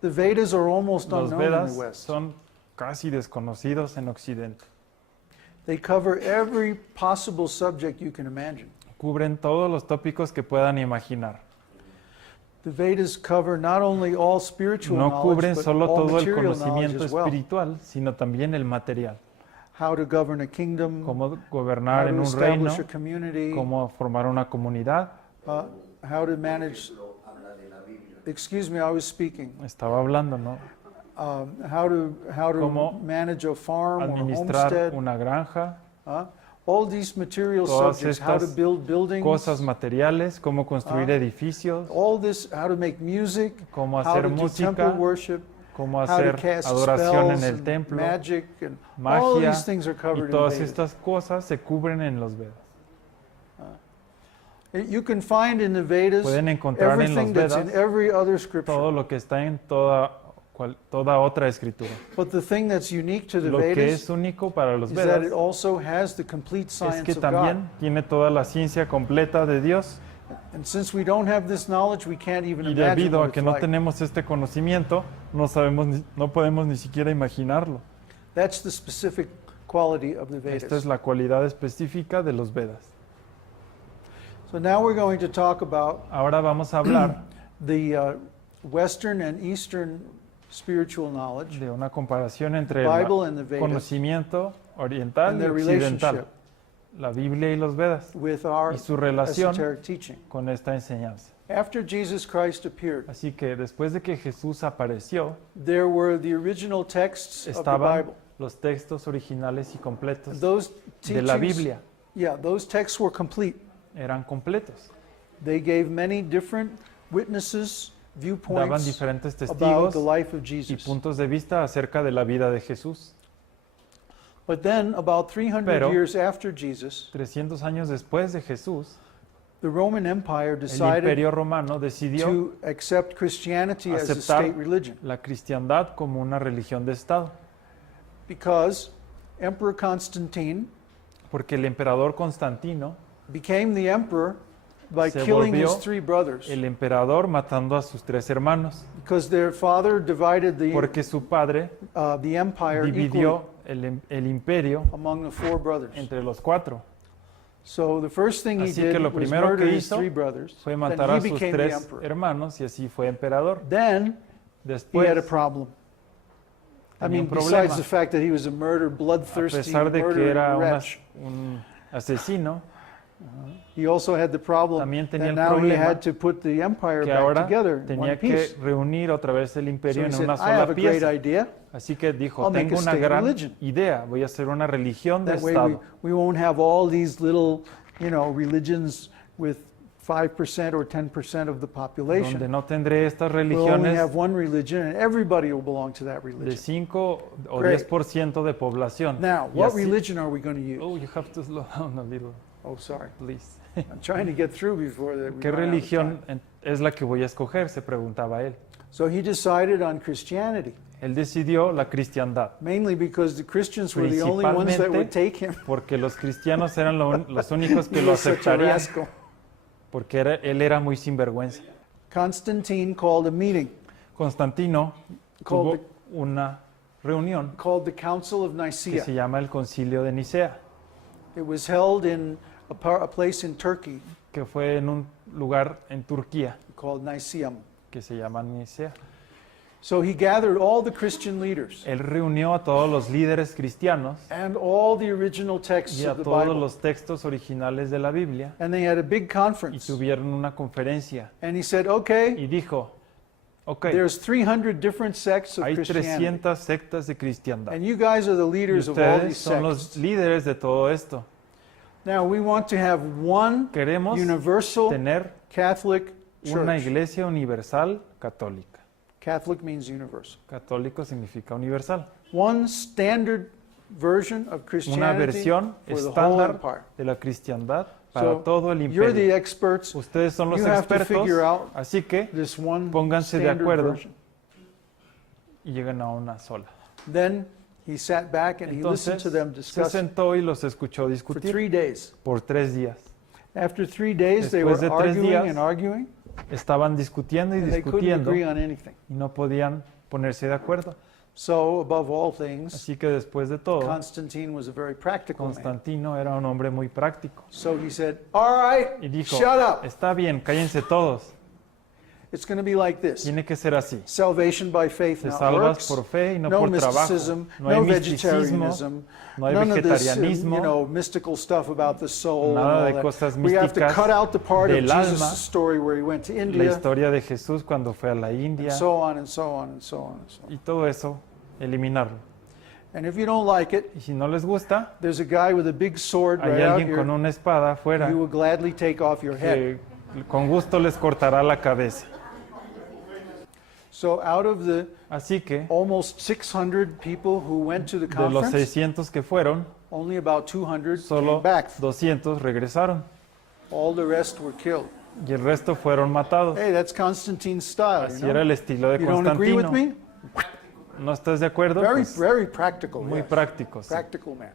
The Vedas are almost Los unknown in Vedas the West. son casi desconocidos en Occidente. They cover every possible subject you can imagine. Cubren todos los tópicos que puedan imaginar. The Vedas cover not only all spiritual No knowledge, cubren but solo all todo el material knowledge conocimiento as well. espiritual, sino también el material. How to govern a kingdom, Cómo how gobernar to en un reino, establish a community, cómo formar una comunidad. how to manage. Excuse me, I was speaking. Estaba hablando, ¿no? How to Cómo manage a farm or Administrar homestead. una granja, All these material todas subjects, how to estas build buildings, cosas materiales, cómo construir edificios, all this, how to make music, cómo how hacer to do temple música, worship, cómo how to hacer cast adoración en spells el and templo, magic, and all magia, these things are y covered in todas Vedas. estas cosas se cubren en los Vedas. You can find in the Vedas Pueden encontrar en everything los that's in Vedas every other scripture. todo lo que está en toda otra escritura. But the thing that's unique to the Lo que Vedas es único para los is that it Vedas also has the complete es science que of God. también tiene toda la ciencia completa de Dios, And since we don't have this knowledge, we can't even y imagine debido what a que it's no like. tenemos este conocimiento, no podemos ni siquiera imaginarlo. That's the specific quality of the Esta es Vedas. la cualidad específica de los Vedas. So now we're going to talk about Ahora vamos a hablar the Western and Eastern spiritual knowledge, de una comparación entre the el Bible and the Vedas, conocimiento oriental and y their occidental, relationship la Biblia y los Vedas, with our y su relación esoteric teaching. con esta enseñanza. After Jesus Christ appeared, Así que después de que Jesús apareció, there were the original texts of the estaban Bible. los textos originales y completos Those de la teachings, Biblia. yeah, those texts were complete. Eran completos. They gave many different witnesses, Daban viewpoints diferentes about testigos the life of y Jesus. puntos de vista acerca de la vida de Jesús. But then, about 300 Pero- years after Jesus, 300 años después de Jesús, the Roman Empire el decided Imperio Romano decidió to accept Christianity as a aceptar state religion la cristiandad como una religión de Estado, because Emperor Constantine porque el emperador Constantino became the emperor by se killing his volvió three brothers, el emperador matando a sus 3 hermanos, because their father divided porque su padre the empire equally dividió el imperio among the 4 brothers. entre los 4. So the first thing he Así que did lo was primero murder que his hizo 3 brothers. Fue Then matar he a sus became the 3 emperor. hermanos y así fue emperador. Then he had a Después, problem. I tenía mean, un problema. besides the fact that he was a murderer, a bloodthirsty, pesar de que murdering era wretch, un asesino, he also had the problem también tenía that el now he problema had to put the empire que back ahora together in one tenía que piece. reunir otra vez el So imperio he en said, una I have sola a great pieza. idea. Así que dijo, I'll make a tengo una state gran religion. idea, voy a hacer una religión de That way Estado, we won't have all these little, religions with 5% or 10% of the donde population. no tendré estas We'll only religiones have one religion and everybody will belong to that de religion. 5 o Great. 10% de población. Now, Y what así- religion are we going to use? Oh, you have to slow down a little, Oh, sorry. please. I'm trying to get through before that. we ¿Qué run out of religión time. es la que voy a escoger?, se preguntaba él. So he decided on Christianity, Él decidió la cristiandad, mainly because the Christians were the only ones that would take him. porque los cristianos eran los únicos que He lo was such a aceptarían, rascal. porque él era muy sinvergüenza. Constantine called a meeting Constantino tuvo called una reunión the Council of que Nicea. se llama el Concilio de Nicea, It was held in a place in Turkey que fue en un lugar en Turquía called Nicaeum. que se llama Nicea. So he gathered all the Christian leaders Él reunió a todos los líderes cristianos and all the original texts y a of the todos Bible. los textos originales de la Biblia And they had a big y conference. tuvieron una conferencia And he said, okay, y dijo, ok, there's 300 different sects of hay Christianity. 300 sectas de cristiandad And you guys are the y leaders of all ustedes these son los sects. líderes de todo esto. Now we want to have one Queremos universal tener Catholic una church. iglesia universal católica. Catholic means universal. Católico significa universal. One standard version of Una Christianity versión for the whole estándar empire. de la cristiandad para So, todo el you're the imperio. experts. Ustedes son los You have to expertos, figure out así que this one pónganse de standard acuerdo version. y lleguen a una sola. Then he sat back and he listened Entonces to them se discuss sentó y los escuchó for discutir 3 days. por 3 días. After 3 days, they Después were de 3 arguing días, and arguing. estaban discutiendo y and they couldn't discutiendo agree on anything. y no podían ponerse de acuerdo. So, above all things, Así que después de todo, Constantine was a very practical man. Constantino era un hombre muy práctico So he said, all right, y dijo, shut up. está bien, cállense todos, It's going to be like this. tiene que ser así. Salvation by faith, Te not salvas works. por fe y no No por trabajo. mysticism, No hay no misticismo, vegetarianism, no hay none of this, vegetarianismo, mystical stuff about the soul. nada and de all that. cosas We have to místicas cut out the part of del alma, Jesus' story where he went to la India, historia de Jesús cuando fue a la India and so on and so on and so on and so on. y todo eso, eliminarlo. And if you don't like it, Y si no les gusta, there's a guy with a big sword hay right out alguien con here. una espada afuera He will gladly take off your head. que con gusto les cortará la cabeza. So out of the Así que, almost 600 people who went to the de los conference, 600 que fueron, only about 200 solo came back. 200 regresaron All the rest were killed. y el resto fueron matados. Hey, that's Constantine's style. Así You era know? el estilo de You don't agree with Constantino. me? ¿No estás de acuerdo? Very, Pues, very practical. muy yes. práctico. Sí. Practical man.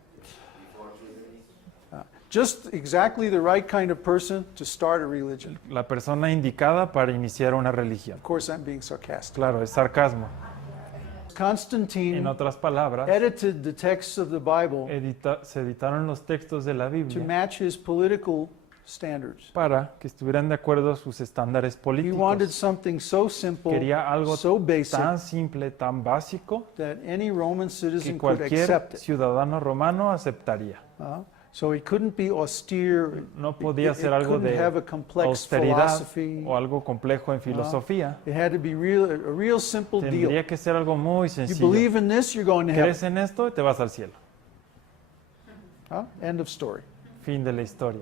Just exactly the right kind of person to start a religion. La persona indicada para iniciar una religión. Of course, I'm being sarcastic. Claro, es sarcasmo. En Constantine otras palabras, edited the texts of the Bible se editaron los textos de la to Biblia match his political standards. para que estuvieran de acuerdo a sus estándares He wanted políticos. something so simple, Quería algo so basic, tan simple, tan básico, that any Roman que citizen could cualquier accept it. ciudadano romano aceptaría. So he couldn't be austere. No podía It ser algo couldn't de have a complex austeridad philosophy. o algo complejo en filosofía. It had to be a real simple deal. Tendría que ser algo muy You sencillo. believe in this, you're going to heaven. Crees en esto y te vas al cielo. End of story. Fin de la historia.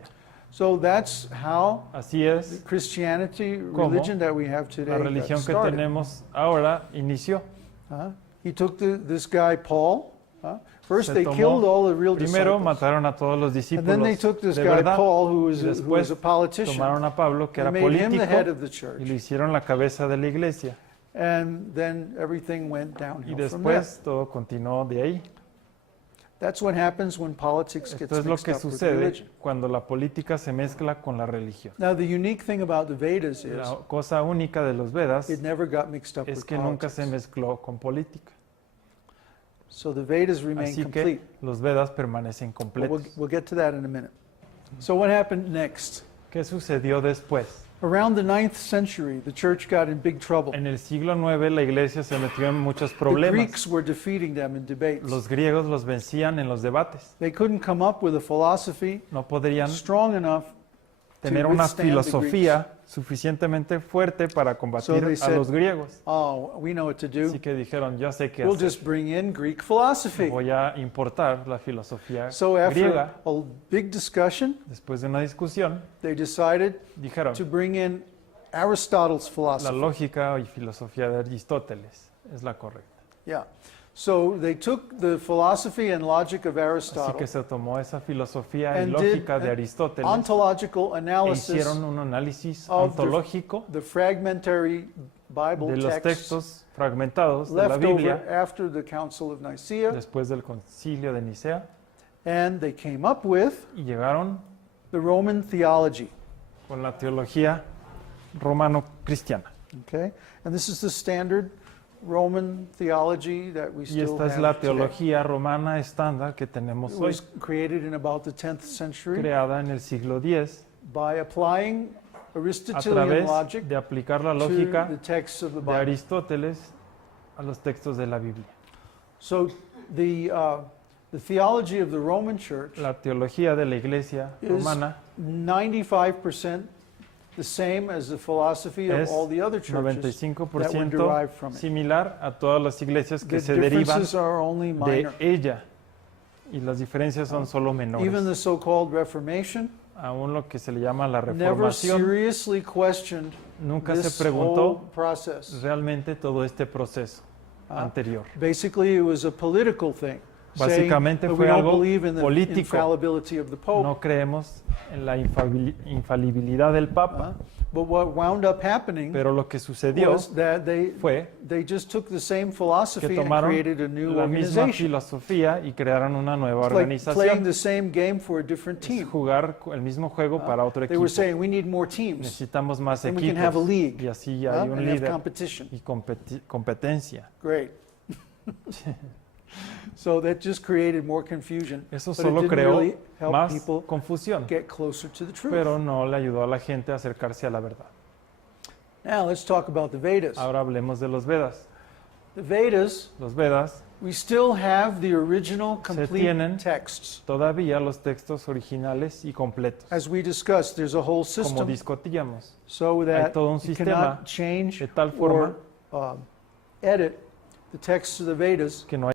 So that's how Así es, the Christianity ¿Cómo? religion that we have today la got religión que started. tenemos ahora inició. He took this guy Paul. First Se they tomó- killed all the real Primero disciples. mataron a todos los And discípulos then they took this de guy verdad. Paul, who was Y a después politician, tomaron a Pablo, que era and made him the head político, of the church. y lo hicieron la cabeza de la iglesia. And then everything went Y downhill from there. después todo continuó de ahí. That's what happens when politics gets Esto es lo mixed que up with sucede religion. cuando la política se mezcla con la religión. Now, the unique thing about the Vedas is La cosa única de los Vedas it never got mixed up es with que nunca se politics. mezcló con política. So the Vedas remain Así complete. que los Vedas permanecen But completos. we'll get to that in a minute. So what happened next? ¿Qué sucedió después? Around the 9th century, the church got in big trouble. En el siglo IX la iglesia se metió en muchos The problemas. Greeks were defeating them in debates. Los griegos los vencían en los debates. They couldn't come up with a philosophy No podrían strong enough tener to una withstand the filosofía suficientemente fuerte para combatir So they a said, los griegos. Oh, we know what to do. Así que dijeron, yo sé qué We'll hacer. just bring in Greek philosophy. Voy a importar la filosofía So after griega. a big discussion, Después de una discusión, they decided dijeron, to bring in Aristotle's la philosophy. lógica y filosofía de Aristóteles es la correcta. Yeah. So they took the philosophy and logic of Así Aristotle que se tomó esa filosofía y and did lógica de an Aristóteles ontological e analysis hicieron un análisis of the- ontológico the fragmentary de Bible los texts textos fragmentados de la left over Biblia after the Council of Nicea, después del concilio de Nicea and they came up with y llegaron the Roman theology. con la teología romano-cristiana. Okay, and this is the standard Roman theology that we Y still esta es have la today. teología romana estándar que tenemos It hoy, was created in about the 10th century creada en el siglo X by applying a Aristotelian través logic de aplicar la to lógica the texts of the de Bible. Aristóteles a los textos de la Biblia. So the theology of the Roman Church La teología de la iglesia is romana 95% the same as the philosophy of es all the other churches that were 95% derived from it. similar a todas las iglesias que The se derivan differences are only de minor. ella y las diferencias son solo Even menores. the so-called Reformation Aún lo que se le llama la never reformación seriously questioned nunca this se preguntó whole process. realmente todo este proceso anterior. Basically, it was a political thing. saying Básicamente that we fue don't algo believe in the político. infallibility of the Pope. No creemos en la infalibilidad del Papa, But what wound up happening pero lo que sucedió was that fue they just took the same que philosophy and tomaron created a new la misma organization. filosofía y crearon una nueva It's like playing organización. the same game for a different Es team. jugar el mismo juego para otro They equipo. were saying we need more teams Necesitamos más and we can have a equipos league y así hay un and have líder competition. y competencia. Great. So that just created more confusion. Eso But it solo didn't creó really help más people confusión, get closer to the truth. pero no le ayudó a la gente a acercarse a la verdad. Now let's talk about the Vedas. Ahora hablemos de los Vedas. The Vedas, Los Vedas we still have the original complete tienen texts. todavía los textos originales y completos. As we discussed, there's a whole Como system discutíamos, so that todo un you sistema cannot change de tal or forma edit the texts of the Vedas que no